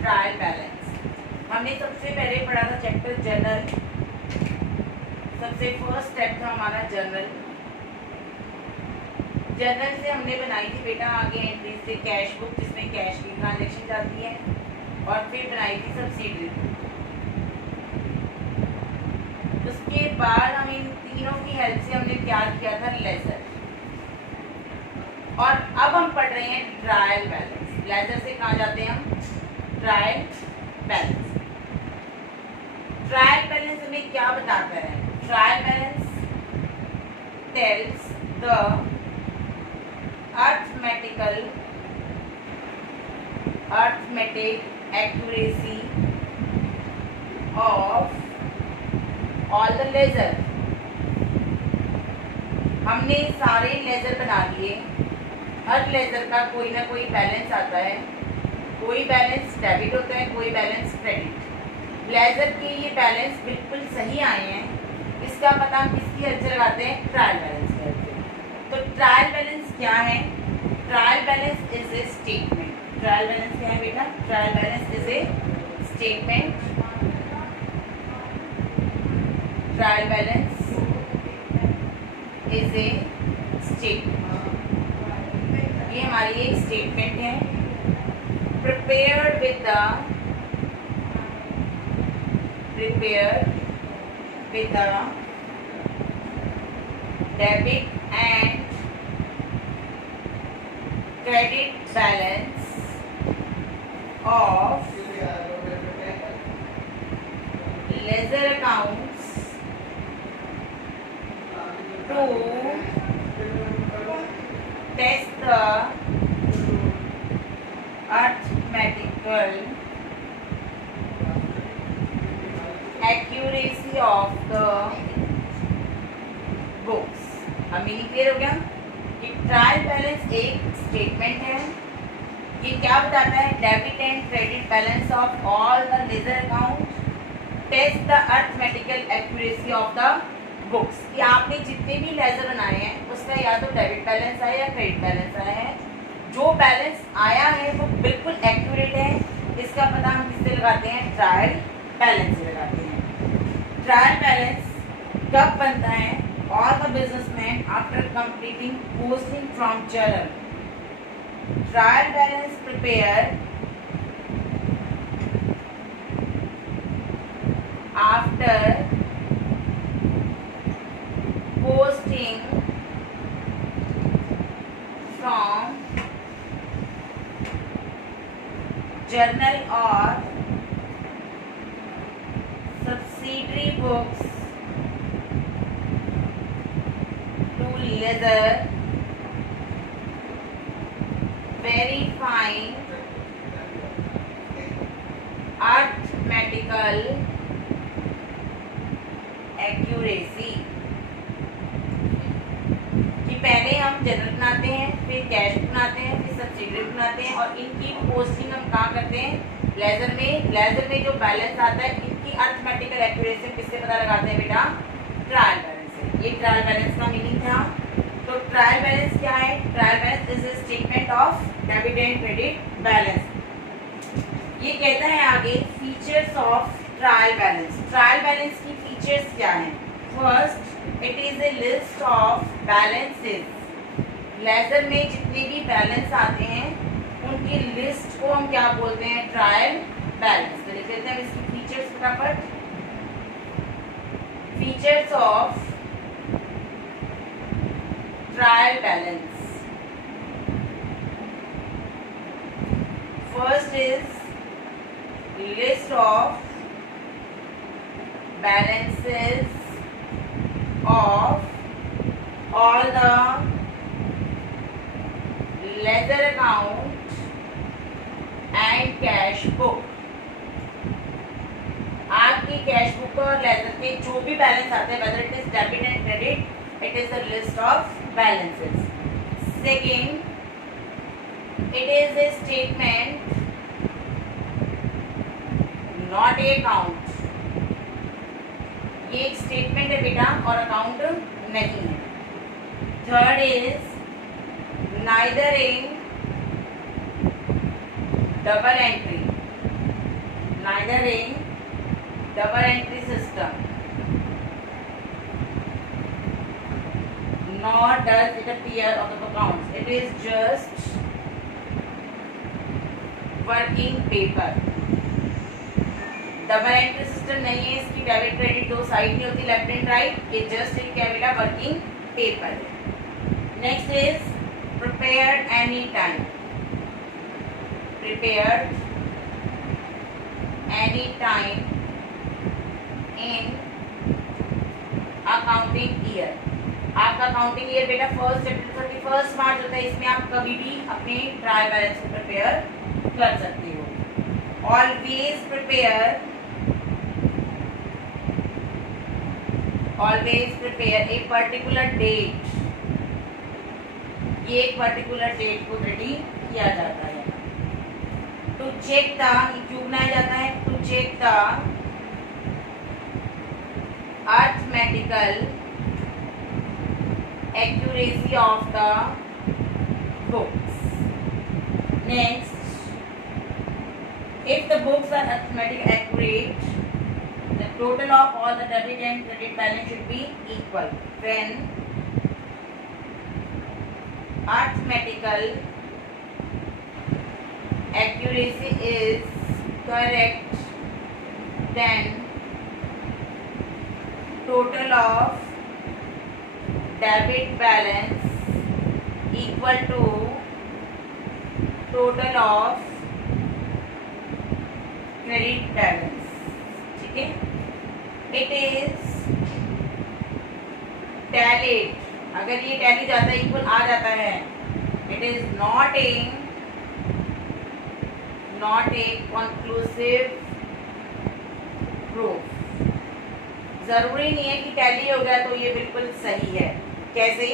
Trial balance. हमने सबसे पहले पढ़ा था चैप्टर जर्नल। सबसे फर्स्ट स्टेप था हमारा जर्नल। जर्नल से हमने बनाई थी बेटा आगे एंट्री से कैश बुक, जिसमें कैश की ट्रांजेक्शन जाती है, और फिर बनाई थी सब्सिडरी। उसके बाद हम इन तीनों की हेल्प से हमने तैयार किया था लेजर, और अब हम पढ़ रहे हैं ट्रायल बैलेंस। लेजर से कहाँ जाते हैं हम? Trial balance. ट्रायल बैलेंस हमें क्या बताता है? Trial balance tells the arithmetic accuracy of all the ledger। हमने सारे लेजर बना लिए। हर लेजर का कोई ना कोई बैलेंस आता है, कोई बैलेंस डेबिट होता है, कोई बैलेंस क्रेडिट। लेजर के ये बैलेंस बिल्कुल सही आए हैं, इसका पता हम किसकी हेल्प से लगाते हैं? ट्रायल बैलेंस की हेल्प से। तो ट्रायल बैलेंस क्या है? Trial balance is a statement. Trial balance क्या है बेटा? Trial balance is a statement. Trial balance is a statement. ये हमारी एक स्टेटमेंट है, prepared with the debit and credit balance of ledger accounts to test the arithmetical accuracy of the books। अब meaning clear हो गया कि trial balance एक statement है। ये क्या बताता है? Debit and credit balance of all the ledger account test the arithmetical accuracy of the books. कि आपने जितने भी लेजर बनाए हैं उसका या तो डेबिट बैलेंस आया या क्रेडिट बैलेंस आया है। जो बैलेंस आया है वो बिल्कुल एक्यूरेट है, इसका पता हम किससे लगाते हैं? ट्रायल बैलेंस से लगाते हैं। ट्रायल बैलेंस कब बनता है? All the businessmen after completing posting from journal, trial balance prepared after posting from journal or subsidiary books ledger, verifying arithmetical accuracy। कि पहले हम जनरल बनाते हैं, फिर कैश बनाते हैं, फिर सब्सिडरी बनाते हैं, और इनकी पोस्टिंग हम कहाँ करते हैं? लेजर में। लेजर में जो बैलेंस आता है इनकी अरिथमेटिकल एक्यूरेसी किससे पता लगाते हैं बेटा? ट्रायल बैलेंस से। ये ट्रायल बैलेंस का मीनिंग था। तो ट्रायल बैलेंस क्या है? Trial balance is a statement of debit and credit balance. ये कहता है आगे features of trial balance. Trial balance की फीचर्स क्या हैं? First, it is a list of balances. Ledger में जितने भी बैलेंस आते हैं उनकी लिस्ट को हम क्या बोलते हैं? Trial balance. तो लिख देते हैं इसकी फीचर्स फटाफट। Features of trial balance। First is list of balances of all the ledger account and cash book। आपकी कैश बुक और लेजर के जो भी बैलेंस आते हैं, whether it is debit and credit, it is a list of balances। Second, it is a statement, not a account। ये एक statement है बेटा और अकाउंट नहीं है। Third is neither in double entry neither a double entry system nor does it appear on the accounts. It is just working paper. Double entry system नहीं है, इसकी डेबिट क्रेडिट दो साइड नहीं होती, लेफ्ट एंड राइट, ये just एक क्या बेटा वर्किंग पेपर है. Next is prepared any time. Prepared any time in accounting year. आपका अकाउंटिंग ईयर बेटा 1 अप्रैल 31 मार्च होता है, इसमें आप कभी भी अपने ट्रायल बैलेंस को प्रिपेयर कर सकते हो. Always prepare a particular date. ये एक पर्टिकुलर डेट को रेडी किया जाता है. टू चेक द, क्यों बनाया जाता है? To check the arithmetical accuracy of the books. Next, if the books are arithmetically accurate, the total of all the debit and credit balance should be equal. When arithmetical accuracy is correct, then total of debit balance equal to total of credit balance. ठीक है. It is tallied. अगर ये tally जाता है equal आ जाता है, it is not a conclusive proof. जरूरी नहीं है कि टैली हो गया तो ये बिल्कुल सही है. कैसे?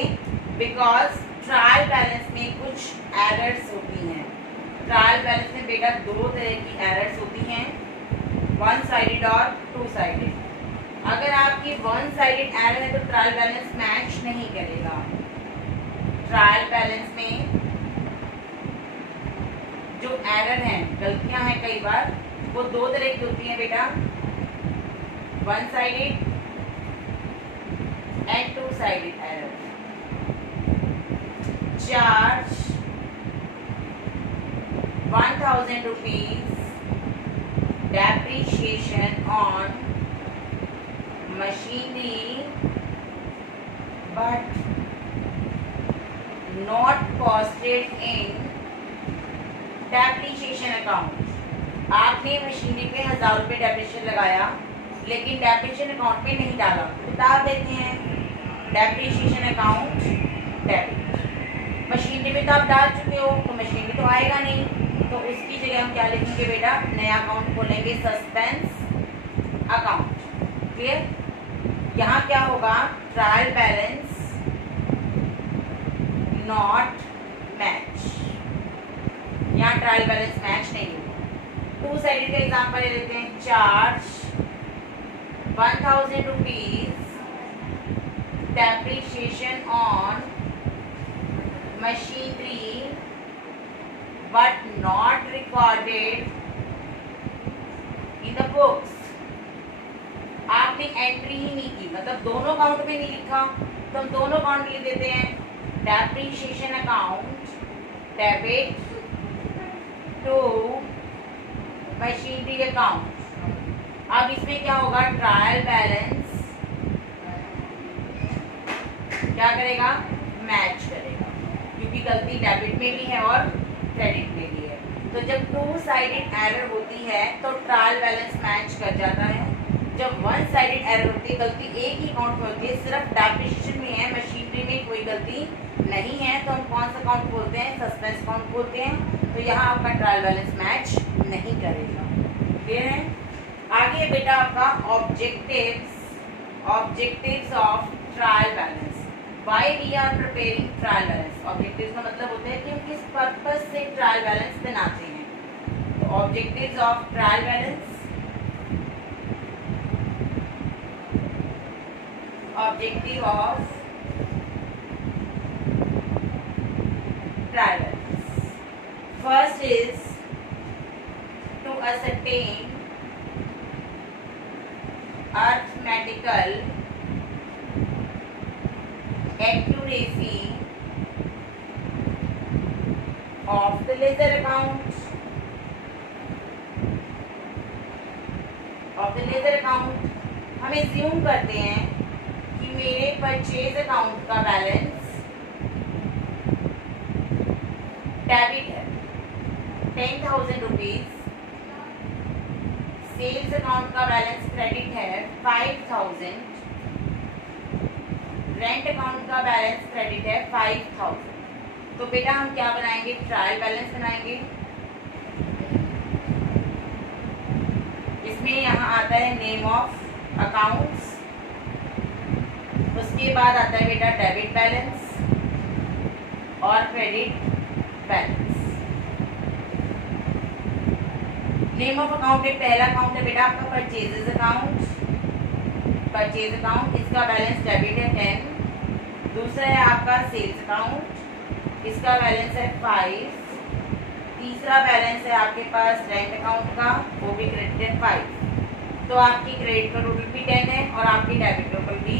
बिकॉज ट्रायल बैलेंस में कुछ एरर्स होती हैं. ट्रायल बैलेंस में बेटा दो तरह की एरर्स होती हैं, वन साइडेड और टू साइडेड. अगर आपकी वन साइडेड एरर है तो ट्रायल बैलेंस मैच नहीं करेगा. ट्रायल बैलेंस में जो एरर हैं, गलतियां हैं, कई बार वो दो तरह की होती हैं बेटा, one sided and two sided error. Charge 1000 rupees depreciation on machinery but not costed in depreciation account. आपने मशीनरी पे 1000 रुपये डेप्रिशिएशन लगाया लेकिन डेप्रिशिएशन अकाउंट में नहीं डाला, बता देते हैं डेप्रिशिएशन अकाउंट डेबिट. मशीनरी में तो आप डाल चुके हो तो मशीनरी तो आएगा नहीं, तो उसकी जगह हम क्या लिखेंगे बेटा, नया अकाउंट खोलेंगे, सस्पेंस अकाउंट. क्लियर? यहाँ क्या होगा, ट्रायल बैलेंस नॉट मैच. यहाँ ट्रायल बैलेंस मैच नहीं होगा. टू साइडेड का एग्जाम्पल ले लेते हैं. Charge 1000 rupees depreciation on machinery but not recorded in the books. आपने एंट्री ही नहीं की, मतलब दोनों अकाउंट में नहीं लिखा, तो हम दोनों अकाउंट लिख देते हैं. Depreciation account debit to machinery account. अब इसमें क्या होगा, ट्रायल बैलेंस क्या करेगा, मैच करेगा, क्योंकि गलती डेबिट में भी है और क्रेडिट में भी है. तो जब टू साइडेड एरर होती है तो ट्रायल बैलेंस मैच कर जाता है. जब वन साइडेड एरर होती है, गलती एक ही अकाउंट में होती है, सिर्फ डेप्रिशिएशन में है, मशीनरी में कोई गलती नहीं है, तो हम कौन सा अकाउंट बोलते हैं, सस्पेंस अकाउंट बोलते हैं. तो यहाँ आपका ट्रायल बैलेंस मैच नहीं करेगा. क्लियर है? आगे बेटा आपका objectives of trial balance. Why we are preparing trial balance. Objectives का मतलब होता है कि हम किस पर्पस से ट्रायल बैलेंस बनाते हैं. तो objectives of trial balance, objective of trial balance. First is to ascertain arithmetical accuracy of the ledger account हम एज्यूम करते हैं कि मेरे परचेज अकाउंट का बैलेंस डेबिट है 10,000 रुपीज, सेल्स अकाउंट का बैलेंस क्रेडिट है 5,000, रेंट अकाउंट का बैलेंस क्रेडिट है 5,000। तो बेटा हम क्या बनाएंगे, ट्रायल बैलेंस बनाएंगे। इसमें यहाँ आता है नेम ऑफ अकाउंट्स, उसके बाद आता है बेटा डेबिट बैलेंस और credit balance. Name of account में पहला अकाउंट है बेटा आपका परचेजेस अकाउंट, इसका बैलेंस डेबिट है 10। दूसरा है आपका सेल्स अकाउंट, इसका बैलेंस है 5। तीसरा बैलेंस है आपके पास रेंट अकाउंट का, वो भी क्रेडिट है 5। तो आपकी क्रेडिट का टोटल भी 10 है और आपकी डेबिट टोटल भी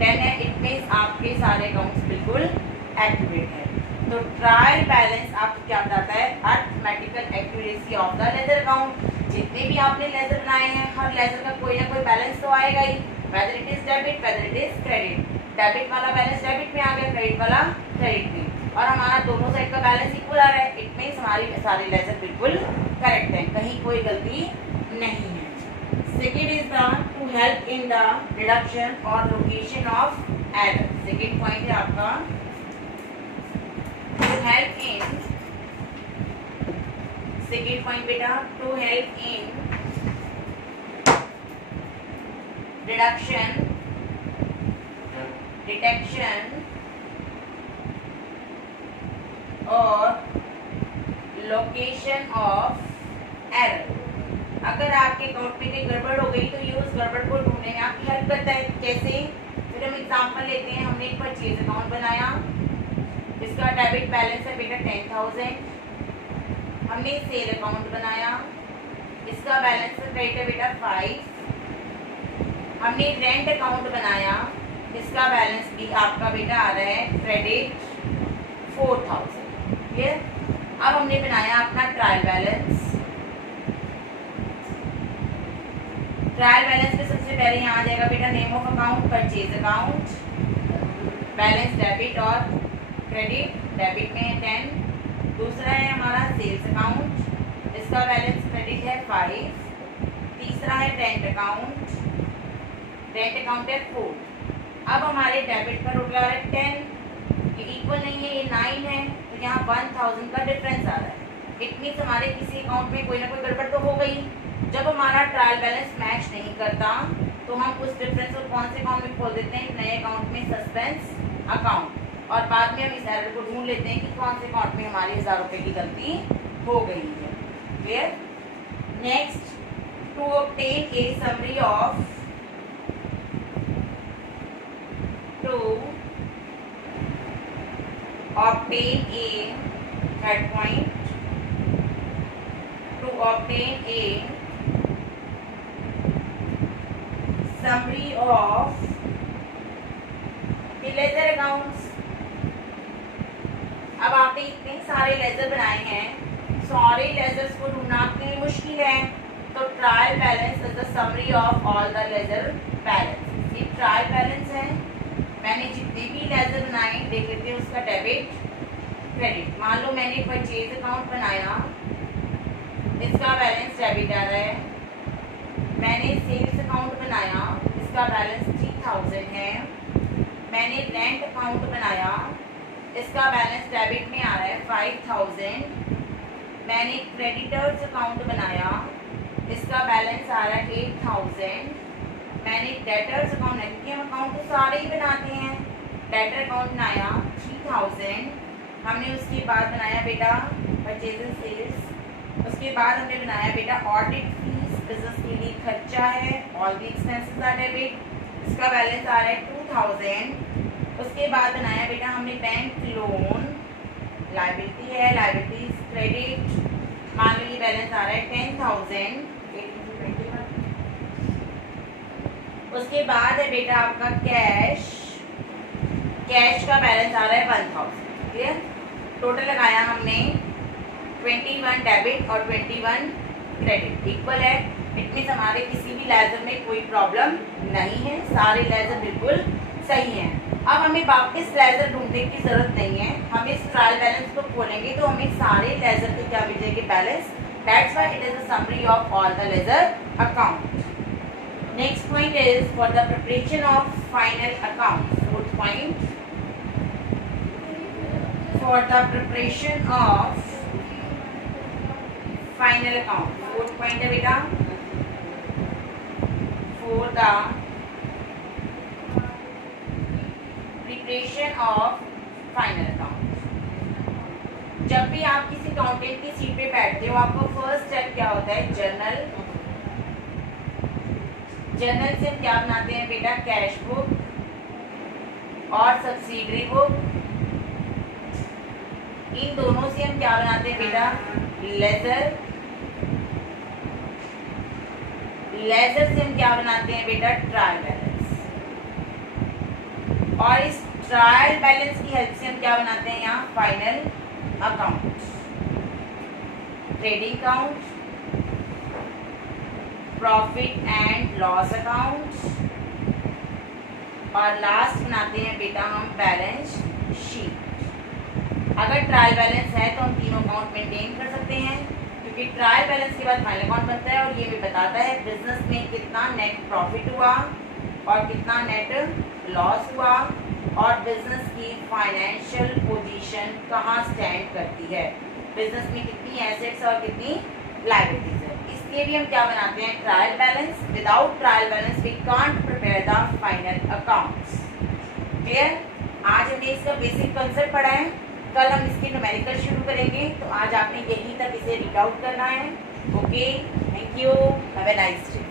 10 है। इट मीन्स आपके सारे अकाउंट्स बिल्कुल एक्यूरेट है। तो ट्रायल बैलेंस आपको क्या बताता है, arithmetical accuracy of the ledger account. जितने भी आपने लेजर बनाए हैं, हर लेजर का कोई ना कोई बैलेंस तो आएगा ही, whether it is debit whether it is credit. Debit वाला बैलेंस डेबिट में आ गया, क्रेडिट वाला क्रेडिट में, और हमारा दोनों साइड का बैलेंस इक्वल आ रहा है। इट मीन्स हमारी सारे लेजर बिल्कुल करेक्ट है, कहीं कोई गलती नहीं है। Second is the to help in the reduction और location of error. Second point है आपका to help in, second point बेटा to help in reduction, detection और लोकेशन ऑफ एरर। अगर आपके अकाउंट में कोई गड़बड़ हो गई तो ये उस गड़बड़ को ढूंढने में आपकी हेल्प करता है। जैसे फिर हम एग्जांपल लेते हैं, हमने एक परचेज अकाउंट बनाया, इसका डेबिट बैलेंस है बेटा 10,000। हमने सेल अकाउंट बनाया, इसका बैलेंस क्रेडिट है बेटा 5। हमने रेंट अकाउंट बनाया, इसका बैलेंस भी आपका बेटा आ रहा है क्रेडिट 4,000। क्लियर। अब हमने बनाया अपना ट्रायल बैलेंस। ट्रायल बैलेंस में सबसे पहले यहाँ आ जाएगा बेटा name of account, purchase account, balance debit और क्रेडिट। डेबिट में है 10। दूसरा है हमारा सेल्स अकाउंट, इसका बैलेंस क्रेडिट है 5। तीसरा है रेंट अकाउंट, रेंट अकाउंट है 4। अब हमारे डेबिट का टोटल आ रहा है 10, ये इक्वल नहीं है, ये 9 है, तो यहाँ 1,000 का डिफरेंस आ रहा है। इट मीन्स हमारे किसी अकाउंट में कोई ना कोई गड़बड़ तो हो गई। जब हमारा ट्रायल बैलेंस मैच नहीं करता तो हम उस डिफरेंस को कौन से अकाउंट में खोल देते हैं, नए अकाउंट में, सस्पेंस अकाउंट, और बाद में हम इस एरर को ढूंढ लेते हैं कि कौन से अकाउंट में हमारी 1,000 रुपये की गलती हो गई है। Clear. Next, to obtain a summary of, to obtain a, third point, to obtain a summary of the ledger accounts। अब आपने इतने सारे लेजर बनाए हैं, सारे लेजर्स को ढूंढना आपके लिए मुश्किल है, तो trial balance is the summary of all the ledger balance. ये ट्रायल बैलेंस है, मैंने जितने भी लेजर बनाए देख लेते हैं उसका डेबिट क्रेडिट। मान लो मैंने परचेज अकाउंट बनाया, इसका बैलेंस डेबिट आ रहा है। मैंने सेल्स अकाउंट बनाया, इसका बैलेंस 3,000 है। मैंने रेंट अकाउंट बनाया, इसका बैलेंस डेबिट में आ रहा है 5,000। मैंने क्रेडिटर्स अकाउंट बनाया, इसका बैलेंस आ रहा है 8,000। मैंने डेटर्स अकाउंट, क्योंकि हम अकाउंट तो सारे ही बनाते हैं, डेटर अकाउंट बनाया 3,000। हमने उसके बाद बनाया बेटा परचेज एंड सेल्स। उसके बाद हमने बनाया बेटा ऑडिट फीस, बिजनेस के लिए खर्चा है, all the expenses are debit, इसका बैलेंस आ रहा है 2,000। उसके बाद बनाया बेटा हमने बैंक लोन, लायबिलिटी है, लायबिलिटीज क्रेडिट। मान लो ये बैलेंस आ रहा है 10,000। उसके बाद है बेटा आपका कैश। कैश का बैलेंस आ रहा है 1000। क्लियर? टोटल लगाया हमने 21 डेबिट और 21 क्रेडिट इक्वल है। इट मीन्स हमारे किसी भी लेजर में कोई प्रॉब्लम नहीं है, सारे लेजर बिल्कुल सही हैं। अब हमें वापस लेजर ढूंढने की जरूरत नहीं है, हम इस ट्रायल बैलेंस को खोलेंगे तो हमें सारे लेजर के क्या मिल जाएंगे? Balance. That's why it is a summary of all the ledger account. Next point is for the preparation of final account. Fourth point, for the preparation of final account। Fourth point है बेटा for the preparation of final account। जब भी आप किसी accountant की seat पे बैठते हो, आपका फर्स्ट स्टेप क्या होता है? जर्नल। जर्नल से हम क्या बनाते हैं बेटा? कैश बुक और सब्सिडरी बुक। इन दोनों से हम क्या बनाते हैं बेटा? लेजर। लेजर से हम क्या बनाते हैं बेटा? Trial balance. और इस ट्रायल बैलेंस की हेल्प से हम क्या बनाते हैं यहाँ? Final account, trading account, profit and loss account, और लास्ट बनाते हैं बेटा हम बैलेंस शीट। अगर ट्रायल बैलेंस है तो हम तीनों अकाउंट मेंटेन कर सकते हैं, क्योंकि ट्रायल बैलेंस के बाद फाइनल अकाउंट बनता है और ये भी बताता है बिजनेस में कितना नेट प्रॉफिट हुआ और कितना नेट लॉस हुआ और बिजनेस की फाइनेंशियल पोजीशन कहाँ स्टैंड करती है, बिजनेस में कितनी एसेट्स और कितनी लायबिलिटीज है। इसलिए भी हम क्या बनाते हैं? Trial balance. Without trial balance we can't prepare the final accounts. Clear? आज हमने इसका बेसिक कंसेप्ट पढ़ा है, कल हम इसके न्यूमेरिकल शुरू करेंगे। तो आज आपने यहीं तक इसे रीड आउट करना है। Okay, thank you, have a nice day.